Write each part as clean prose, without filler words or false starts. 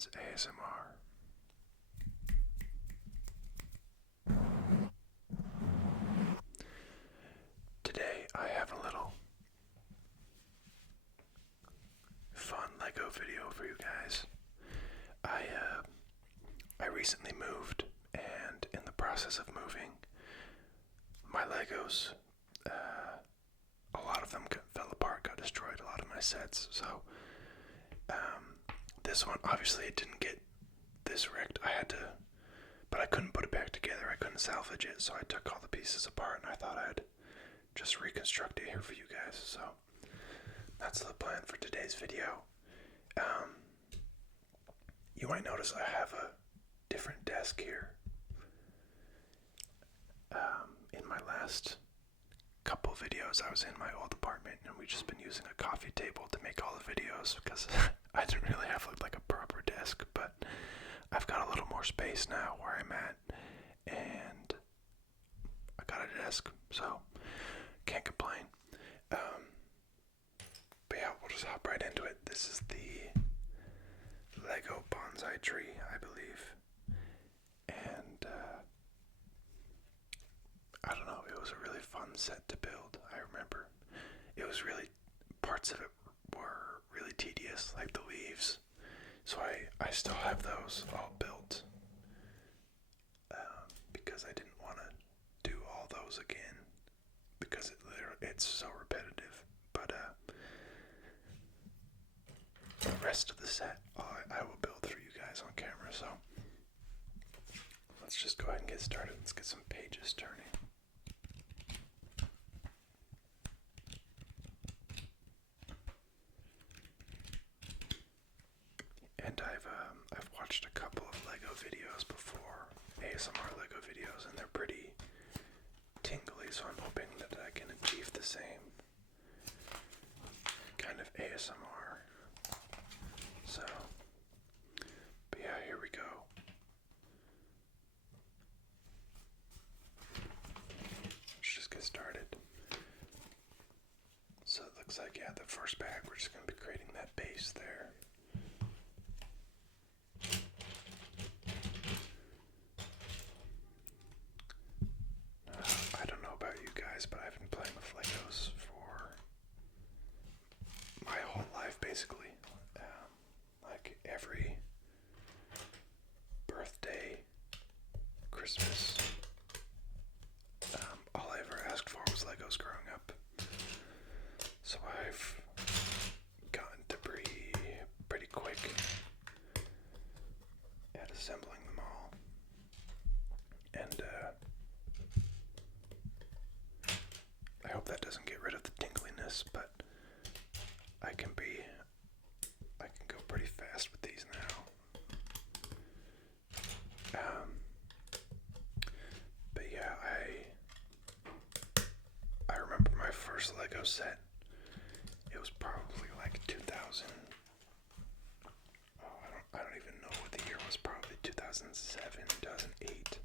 Friends ASMR. Today I have a little fun Lego video for you guys. I recently moved, and in the process of moving, my Legos, a lot of them fell apart, got destroyed, a lot of my sets, so this one, obviously it didn't get this wrecked. But I couldn't put it back together, I couldn't salvage it, so I took all the pieces apart, and I thought I'd just reconstruct it here for you guys. So that's the plan for today's video. You might notice I have a different desk here. In my last couple videos, I was in my old apartment, and we've just been using a coffee table to make all the videos because I didn't really have like a proper desk, but I've got a little more space now where I'm at, and I got a desk, so can't complain. But yeah, we'll just hop right into it. This is the Lego bonsai tree, I believe, and I don't know, it was a really fun set to build. I remember it was really, parts of it were really tedious, like the leaves, so I still have those all built, because I didn't want to do all those again, because it's so repetitive. But the rest of the set I will build for you guys on camera, so let's just go ahead and get started. Let's get some pages turning. And I've watched a couple of Lego videos before, ASMR Lego videos, and they're pretty tingly, so I'm hoping that I can achieve the same kind of ASMR. So, but yeah, here we go. Let's just get started. So it looks like, yeah, the first bag, we're just going to be creating that base there. I don't know about you guys, but I've been playing with Legos for my whole life, basically. Like every birthday, Christmas, all I ever asked for was Legos growing up. So I've gotten to be pretty quick at assembling them all. And I hope that doesn't get rid of the tingliness, but I can go pretty fast with these now. But yeah, I remember my first Lego set. It was probably like 2000. Oh, I don't even know what the year was. Probably 2007, 2008.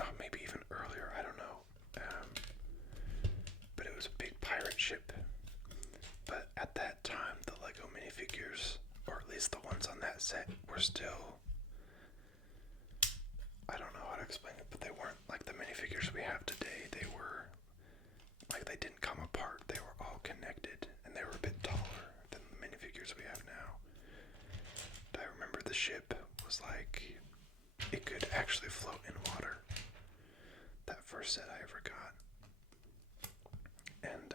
Oh, maybe even earlier. I don't know. But it was a big pirate ship. But at that time, the Lego minifigures, or at least the ones on that set, were still, I don't know how to explain it, but they weren't like the minifigures we have today. They were, like, they didn't come apart. They were all connected, and they were a bit taller than the minifigures we have now. And I remember the ship was like, it could actually float in water. That first set I ever got. And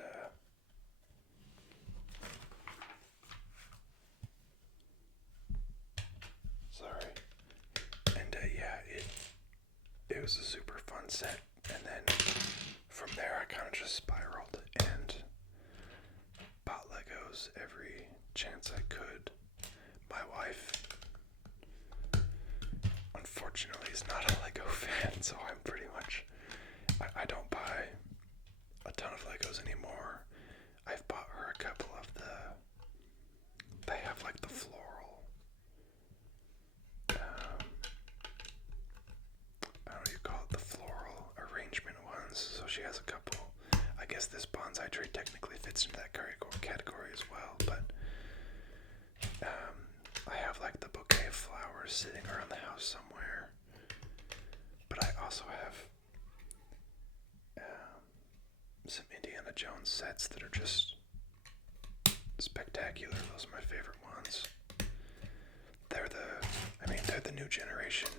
sorry. And yeah, it was a super fun set. And then from there I kind of just spiraled and bought Legos every chance I could. My wife, unfortunately, is not a Lego fan, so I'm pretty much, I don't buy a ton of Legos anymore. I've bought her a couple of they have like the floral, I don't know what you call it, the floral arrangement ones, so she has a couple. I guess this bonsai tree technically fits into that category as well, but I have like the bouquet of flowers sitting around the house somewhere. But I also have some Indiana Jones sets that are just spectacular. Those are my favorite ones. They're the new generation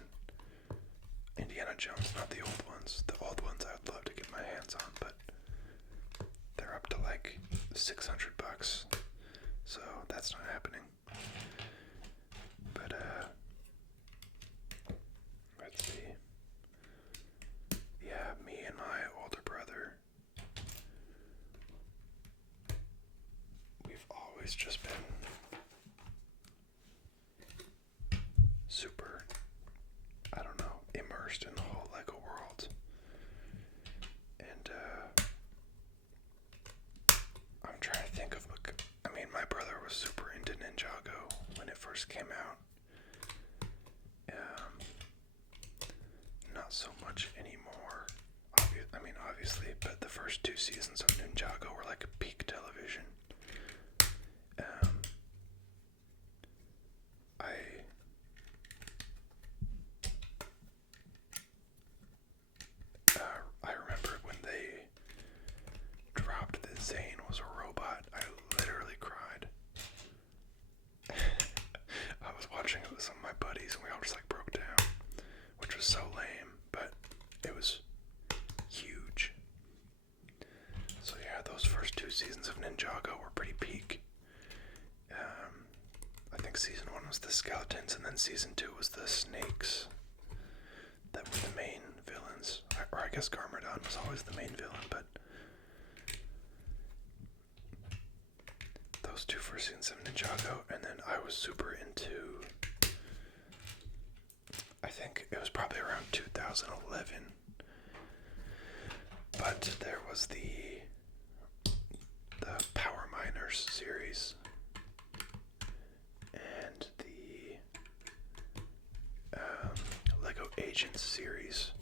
Indiana Jones, not the old ones. The old ones I'd love to get my hands on, but they're up to like $600, so that's not happening. But let's see. Yeah, me and my older brother, we've always just been super, I don't know, immersed in the whole Lego world. And I'm trying to think of, my brother was super into Ninjago when it first came out. Not so much anymore, obviously, but the first 2 seasons of Ninjago were like peak television. I remember when they dropped that Zane was a robot, I literally cried. I was watching it with some of my buddies and we all just like broke down, which was so lame, but it was huge. So yeah, those first 2 seasons of Ninjago were pretty peak. I think season 1 was the skeletons, and then season 2 was the snakes that were the main villains. Or I guess Garmadon was always the main villain, but those 2 first seasons of Ninjago, and then I was super into, I think it was probably around 2011, but there was the Power Miners series and the Lego Agents series,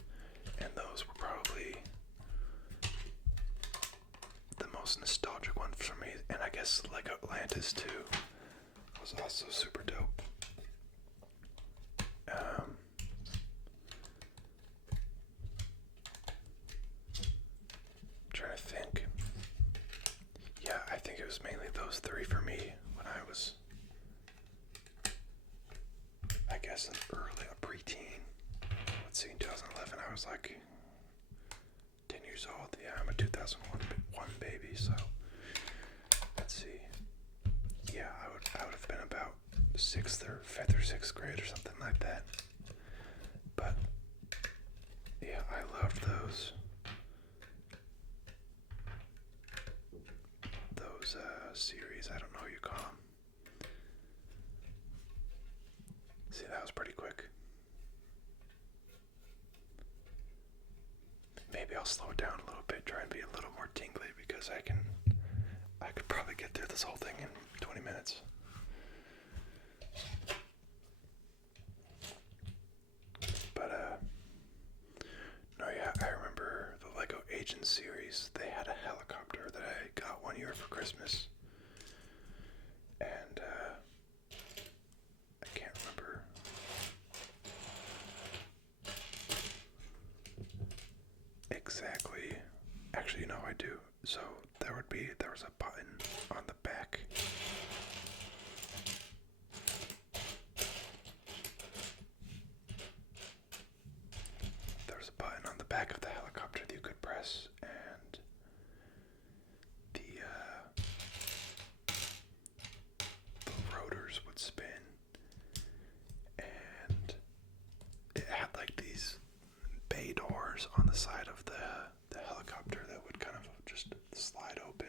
and those were probably the most nostalgic one for me. And I guess Lego Atlantis too was also super dope. Trying to think. Yeah, I think it was mainly those 3 for me when I was, I guess, a preteen. Let's see, in 2011 I was like 10 years old. Yeah, I'm a 2001 baby, so let's see. Yeah, I would have been about 5th or 6th grade or something like that. But yeah, I loved those series. I don't know what you call them. See, that was pretty quick. Maybe I'll slow it down a little bit, try and be a little more tingly, because I could probably get through this whole thing in 20 minutes. But no, yeah, I remember the Lego Agents series. They had a helicopter that I got one year for Christmas, and I can't remember. Exactly. Actually, no, I do. So there was a button on the back. There was a button on the back of the helicopter that you could press, and the rotors would spin, and it had like these bay doors on the side of the helicopter that would kind of just slide open,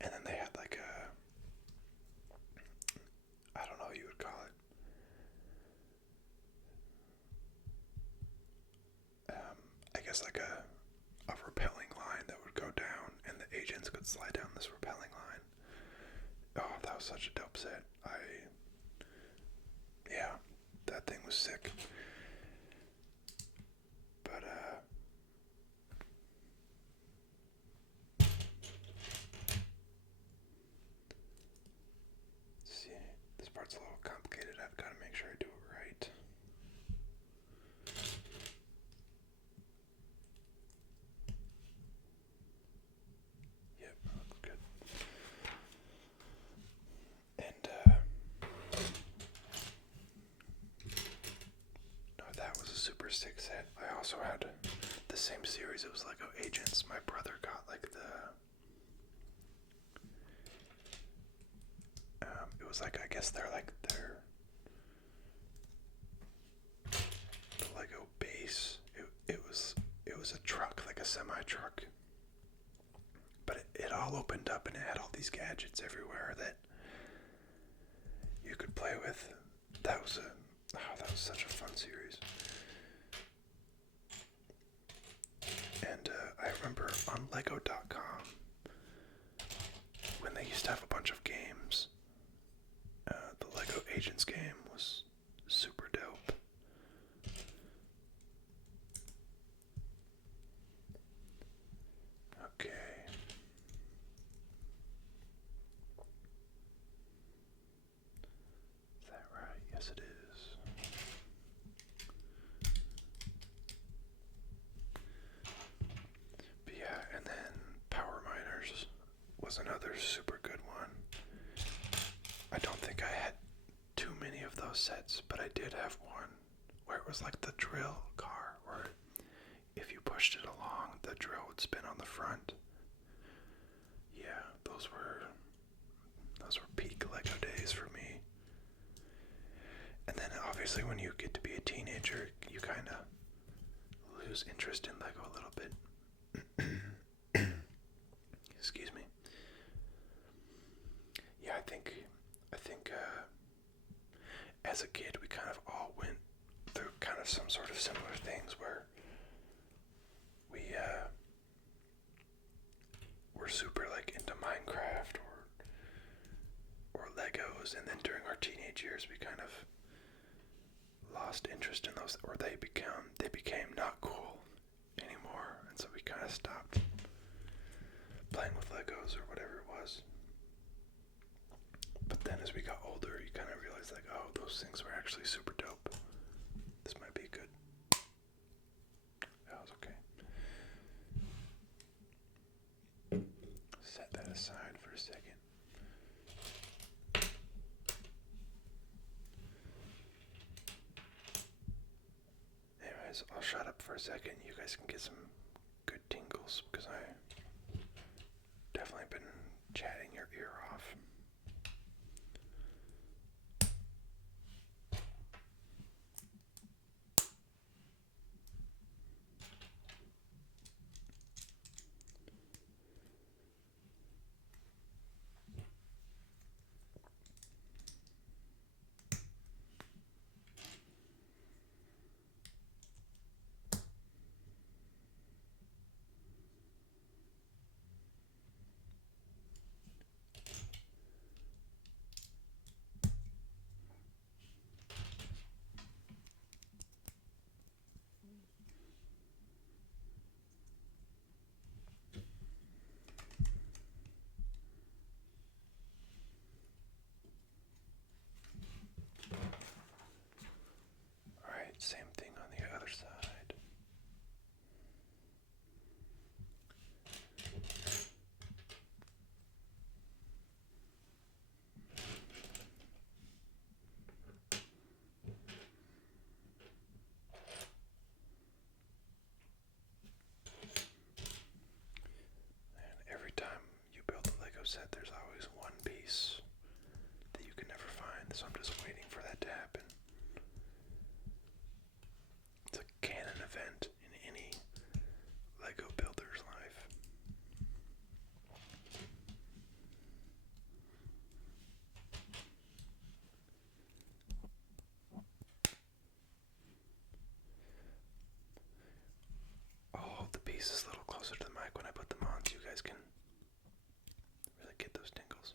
and then they had like I don't know what you would call it, I guess like a rappelling line that would go down, and the agents could slide down this rappelling line. Oh, that was such a dope set. Yeah, that thing was sick. But see, this part's a little complicated. Number 6 set. I also had the same series. It was Lego Agents. My brother got like it was like, I guess they're like the Lego base. It was a truck, like a semi truck, but it all opened up and it had all these gadgets everywhere that you could play with. That was such a fun series. And I remember on Lego.com when they used to have a bunch of games. The Lego Agents game was super dope. Okay. Is that right? Yes, it is. But yeah, and then Power Miners was another super good one. I don't think I had too many of those sets, but I did have one where it was like the drill car, where if you pushed it along, the drill would spin on the front. Yeah, those were peak Lego days for me. And then obviously when you get to be a teenager, you kind of lose interest in Lego a little bit. Excuse me. Yeah, I think as a kid we kind of all went through kind of some sort of similar things where we were super like into Minecraft or Legos, and then during our teenage years we kind of lost interest in those, or they became not cool anymore, and so we kind of stopped playing with Legos or whatever it was. But then as we got older, you kind of realized like, oh, those things were actually super dope. This might be good. That was okay. Set that aside for a second. Anyways, I'll shut up for a second. You guys can get some good tingles, because I definitely been chatting your ear off. Same thing on the other side. And every time you build a Lego set, there's always one piece that you can never find, so I'm just waiting for that to happen. It's a canon event in any Lego builder's life. I'll hold the pieces a little closer to the mic when I put them on so you guys can really get those tingles.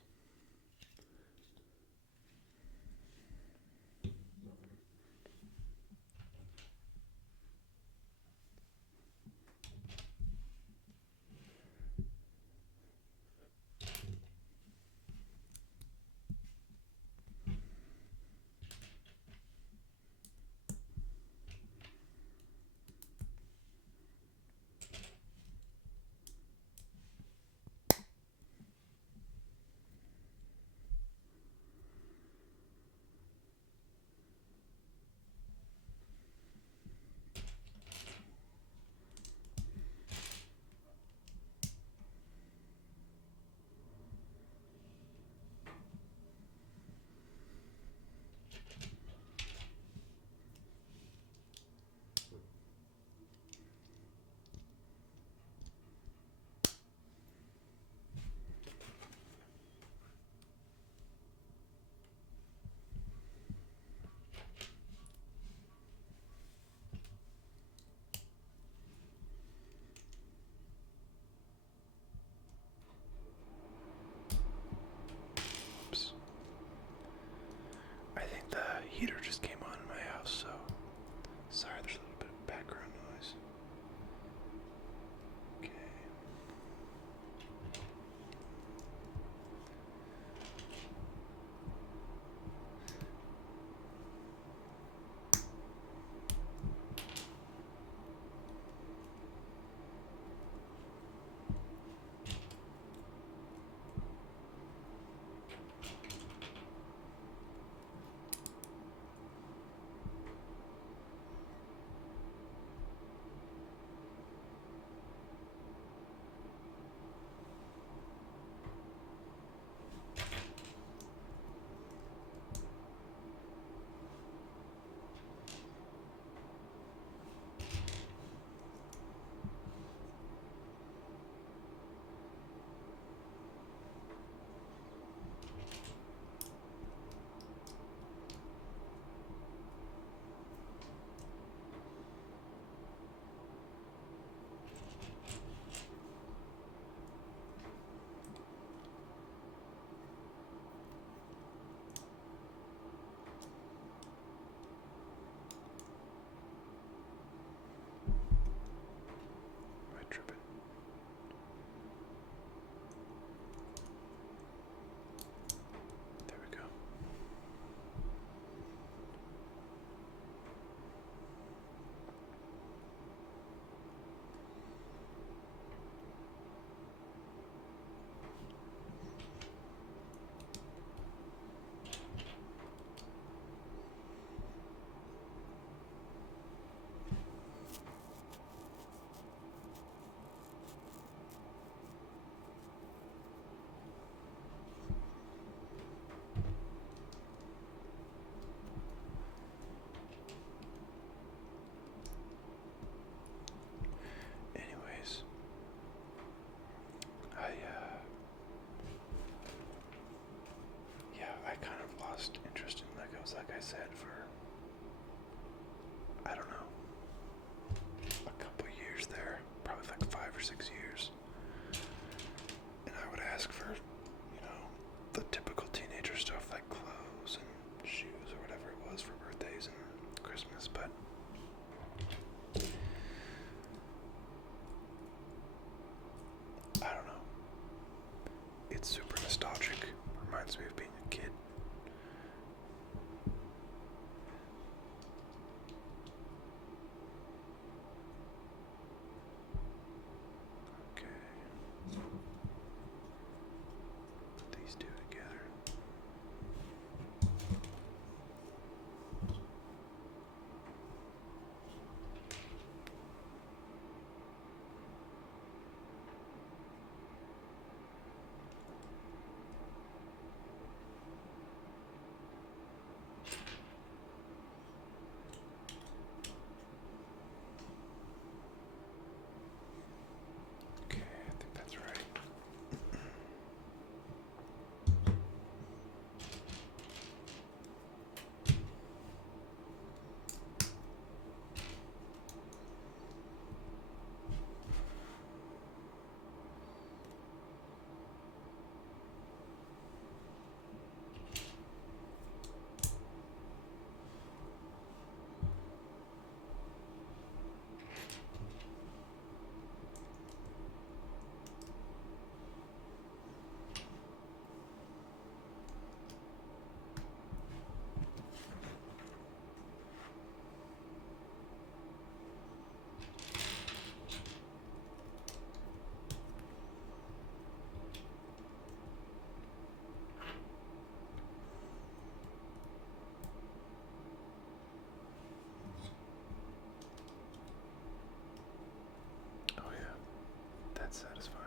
That's satisfying.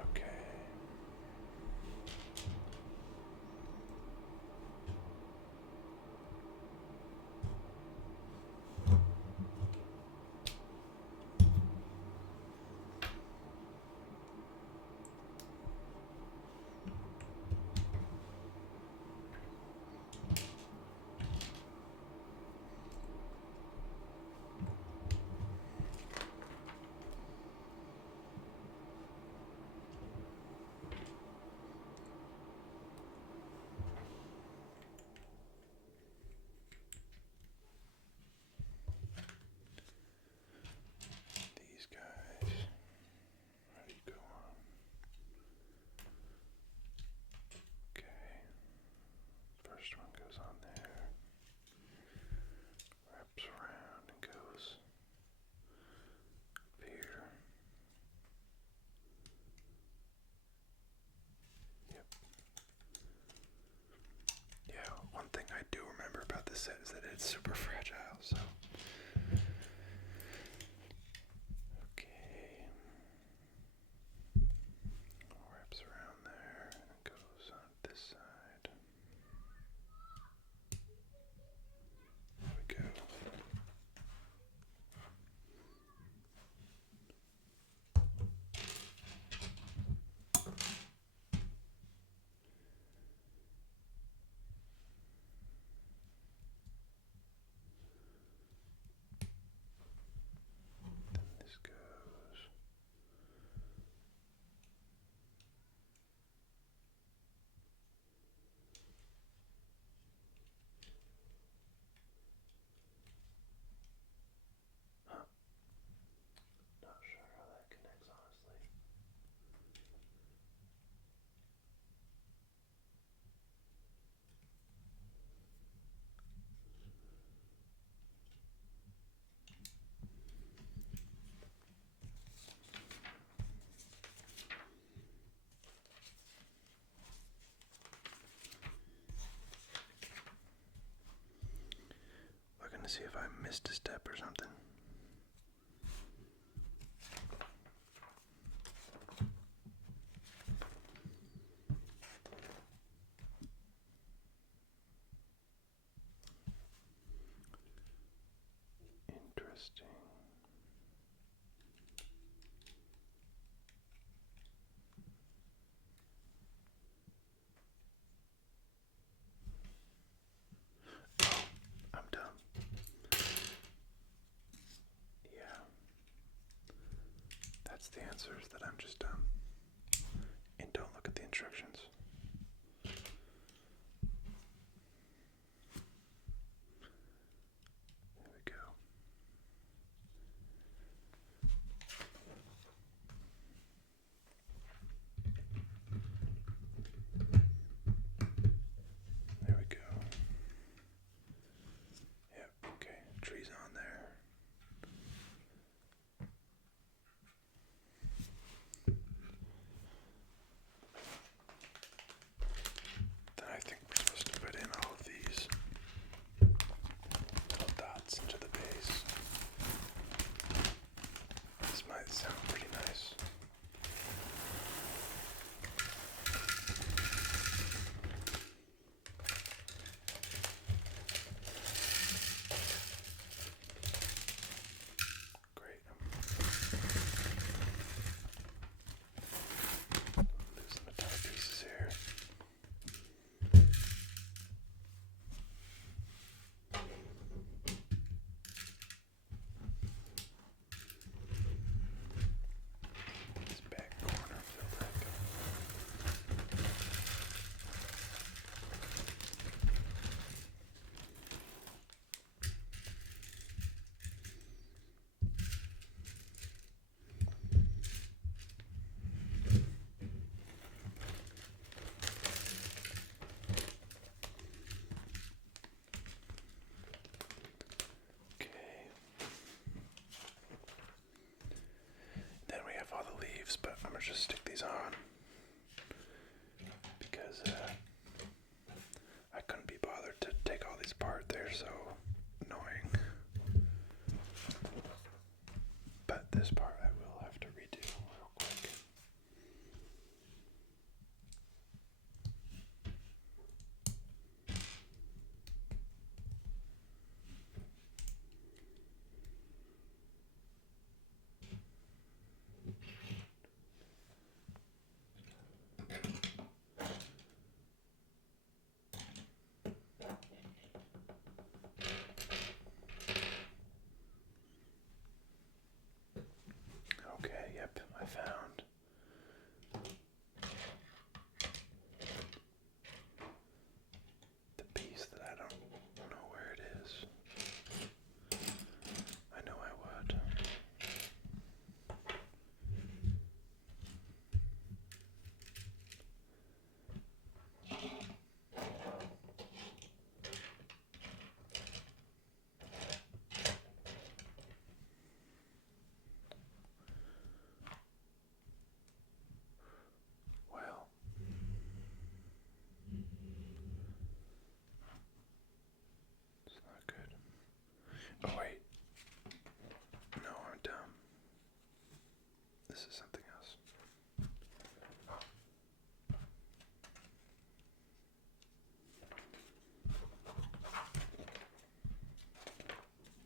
Okay. These guys, how do you go on? Okay, first one goes on there, wraps around and goes up here. Yep. Yeah, one thing I do remember about this set is that it's super fragile, so. Okay. Wraps around there and goes on this side. There we go. Then this goes. Huh. Not sure how that connects, honestly. Looking to see if I missed a step or something. Interesting. Oh, I'm dumb. Yeah. That's the answer, is that I'm just dumb. And don't look at the instructions. There we go. There we go. Yep, okay. Trees on there. Then I think we're supposed to put in all of these little dots into the base. This might sound pretty nice. Great. Losing a ton of pieces here. This back corner filled back up. Okay. Then we have all the leaves, but I'm gonna just stick these on because I couldn't be bothered to take all these apart. They're so annoying. But this part I will. Yep, I found the piece that I don't know where it is. I know I would. Well, it's not good. Oh wait. No, I'm dumb. This is something else.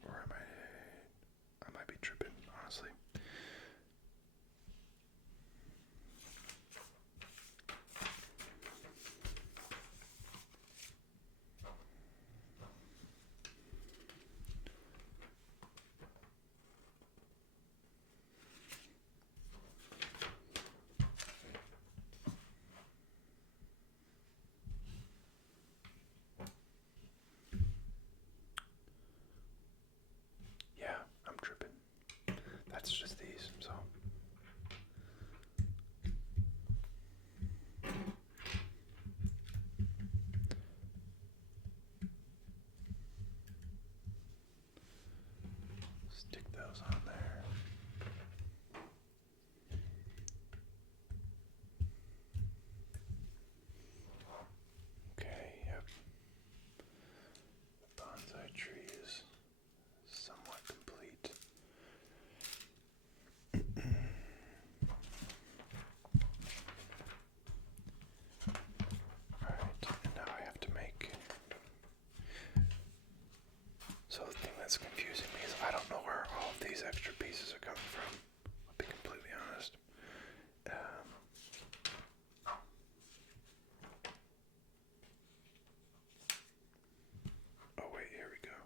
Or I might be tripping, honestly. Yeah, I'm tripping. That's just these, so. Stick those on there. Okay, yep. The bonsai tree is somewhat complete. Alright, and now I have to make. So the thing that's confusing me is I don't know where all of these extra pieces are coming from. I'll be completely honest. Oh wait, here we go.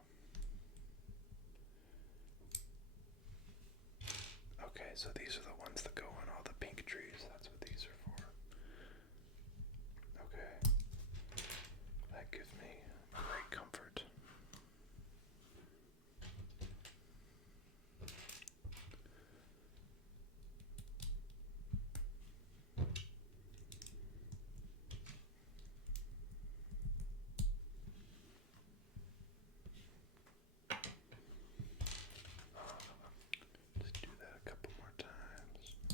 Okay, so these are the ones that go on all the pink trees. That's what these are for. Okay. That gives me great comfort. Just do that a couple more times.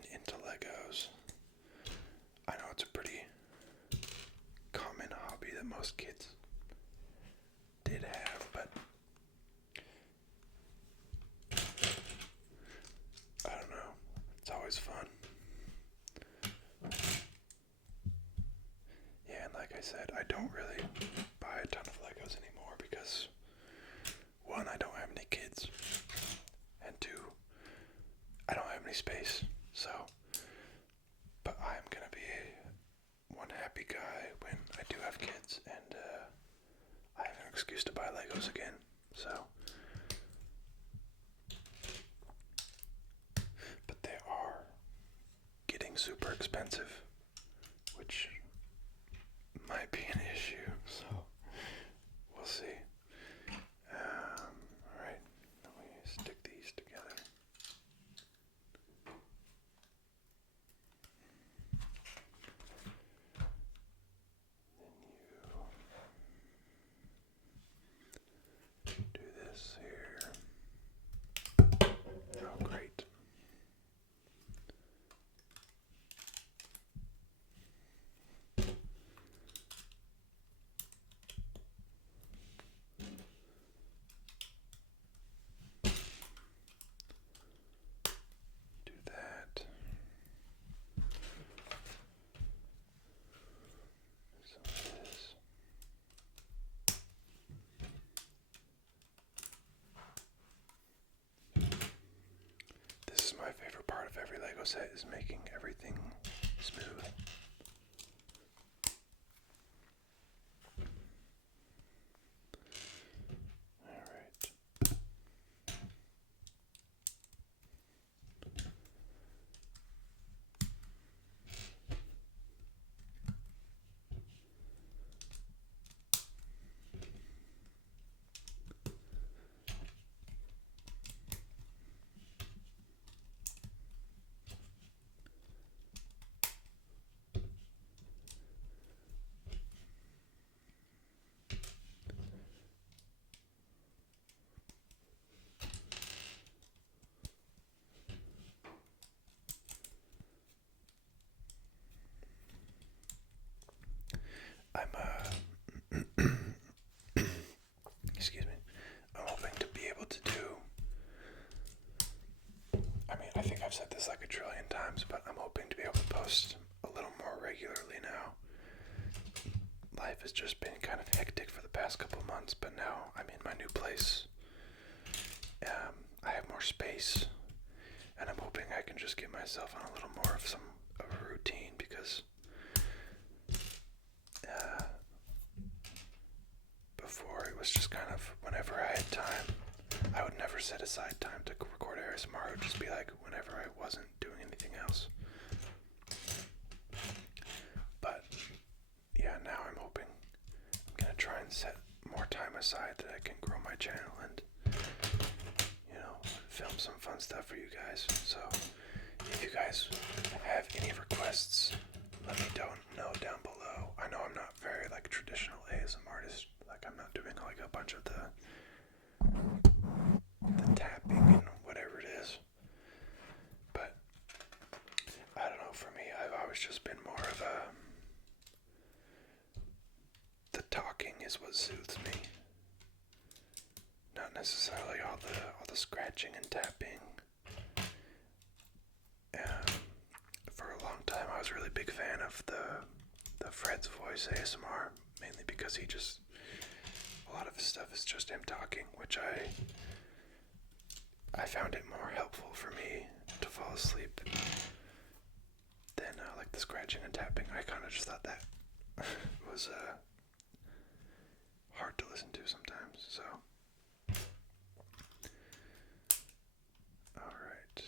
been into Legos. I know it's a pretty common hobby that most kids did have, but I don't know. It's always fun. Yeah, and like I said, I don't really buy a ton of Legos anymore because, one, I don't have any kids, and two, I don't have any space. So, but I'm gonna be one happy guy when I do have kids, and I have an excuse to buy Legos again. So, but they are getting super expensive, which might be an issue. So, we'll see. Alright, let me stick these together. Then you do this here. Oh, great. Do that. Some of this. This is my favorite part of every Lego set, is making everything smooth. Alright. Excuse me. I'm hoping to be able to do, I think I've said this like a trillion times, but I'm hoping to be able to post a little more regularly now. Life has just been kind of hectic for the past couple months, but now I'm in my new place. I have more space, and I'm hoping I can just get myself on a little more of a routine, because before it was just kind of whenever I had time. I would never set aside time to record ASMR. It would just be like whenever I wasn't doing anything else. But yeah, now I'm hoping I'm gonna try and set more time aside that I can grow my channel and, film some fun stuff for you guys. So if you guys have any requests, let me know down below. I know I'm not very traditional ASMR artist. I'm not doing a bunch of the tapping and whatever it is. But I don't know, for me, I've always just been more of the talking is what soothes me. Not necessarily all the scratching and tapping. For a long time, I was a really big fan of the Fred's Voice ASMR, mainly because a lot of his stuff is just him talking, which I found it more helpful for me to fall asleep than the scratching and tapping. I kind of just thought that was hard to listen to sometimes. So, all right.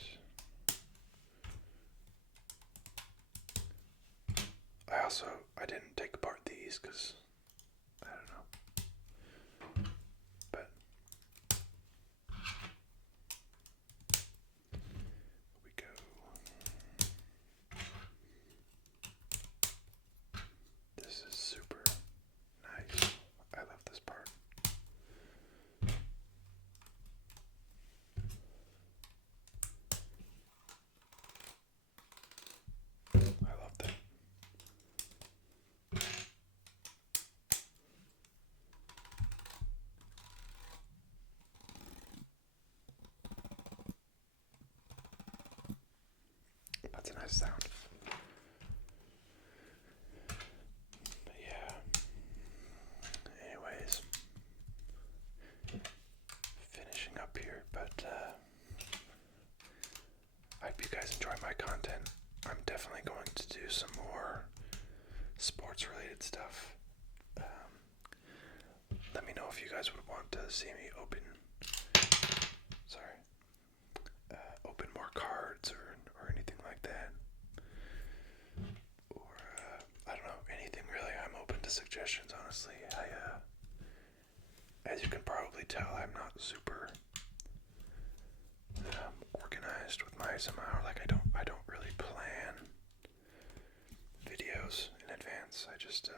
I didn't take apart these because I don't know, but we go. This is super nice. I love this part. nice sound. But yeah. Anyways, finishing up here, but I hope you guys enjoy my content. I'm definitely going to do some more sports related stuff. Let me know if you guys would want to see me open more cards or anything like that. Or, I don't know, anything really. I'm open to suggestions, honestly. As you can probably tell, I'm not super organized with my SMR. Like, I don't really plan videos in advance. I just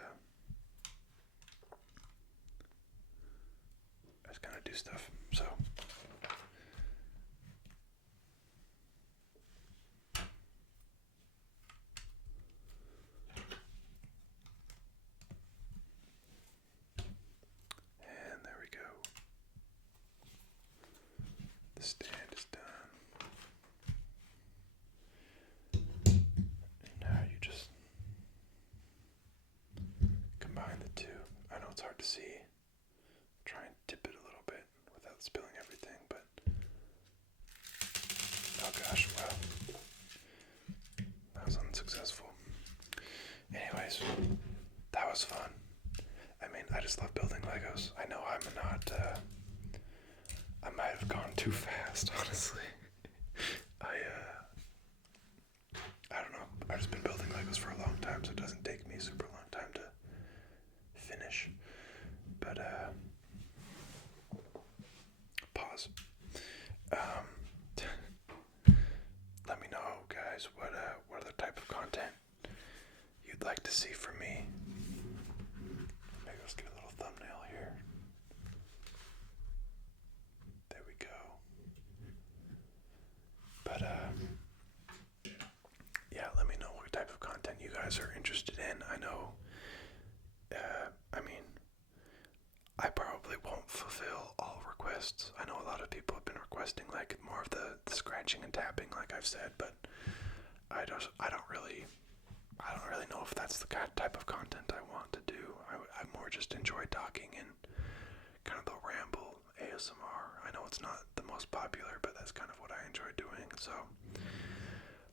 kind of do stuff. So, and there we go. The stand is done. And now you just combine the two. I know it's hard to see. Try and dip it a little bit without spilling everything, but oh gosh, wow, that was unsuccessful. Anyways, that was fun. I mean, I just love building Legos. I know I might have gone too fast, honestly. I don't know. I've just been building Legos for a long time, so it doesn't take me a super long time to finish. But pause. Let me know, guys, what other type of content you'd like to see from me. Maybe let's get a little thumbnail here. There we go. But yeah, let me know what type of content you guys are interested in. I know, I mean, I probably won't fulfill all requests. I know a lot of people have been requesting like more of the scratching and tapping, like I've said, but I don't really know if that's the type of content I want to do. I more just enjoy talking and kind of the ramble ASMR. I know it's not the most popular, but that's kind of what I enjoy doing. So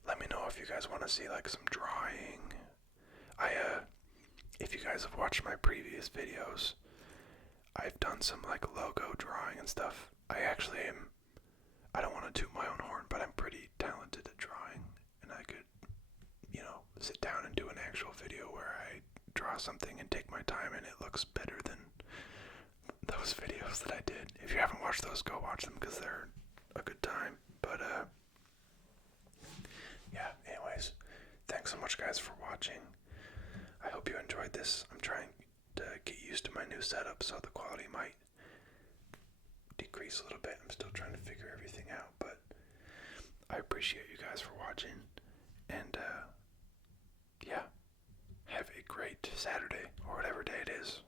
let me know if you guys want to see like some drawing. If you guys have watched my previous videos, I've done some like logo drawing and stuff. I don't want to toot my own horn, but I'm pretty talented at drawing, and I could, sit down and do an actual video where I draw something and take my time and it looks better than those videos that I did. If you haven't watched those, go watch them because they're a good time. But yeah, anyways, thanks so much guys for watching. I hope you enjoyed this. I'm trying to get used to my new setup, so the quality might decrease a little bit. I'm still trying to figure everything out, but I appreciate you guys for watching, and yeah, have a great Saturday or whatever day it is.